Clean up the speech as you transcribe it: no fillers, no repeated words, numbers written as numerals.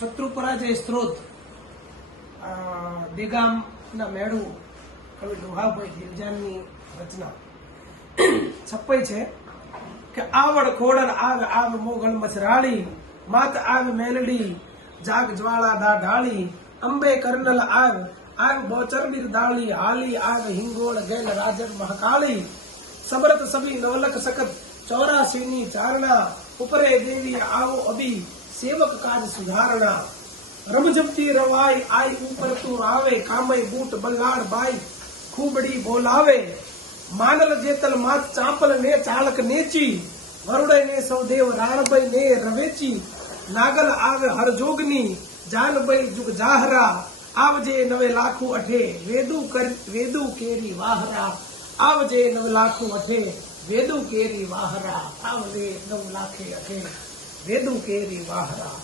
શત્રુ પરાજય સ્ત્રોત દેગામ ના મેળું કવિ ડોહાભાઈ દિલજાનની રચના છપાઈ છે કે આવડ ખોડલ આગ આગ મોગલ મસરાળી માત આગ મેલડી જાગ જ્વાળા દા ઢાળી અંબે કર્નલ આગ આગ બોચર બિરદાળી હાલી આગ હિંગોળ ગેલ રાજન મહાકાળી સમરત સભી નવલક સખત 84 ની ચારણા ઉપરે દેવી આવો અભી સેવક કાજ સુધારણા રમઝમતી રવાઈ આઈ ઉપર તું આવે કામય બૂટ બલ્લાડ બાઈ ખૂબડી બોલાવે માનલ જેતલ માત ચાંપલ ને ચાલક નેચી વરુડે ને સૌદેવ રાણભાઈ ને રવેચી નાગલ આવે હરજોગની જાનભાઈ જુગ જાહરા આવજે નવે લાખું અઠે વેદુ કેરી વાહરા આવજે નવ લાખું અઠે વેદુ કેરી વાહરા આવજે 9 લાખે અઠે વેદુ કેરી વાહરા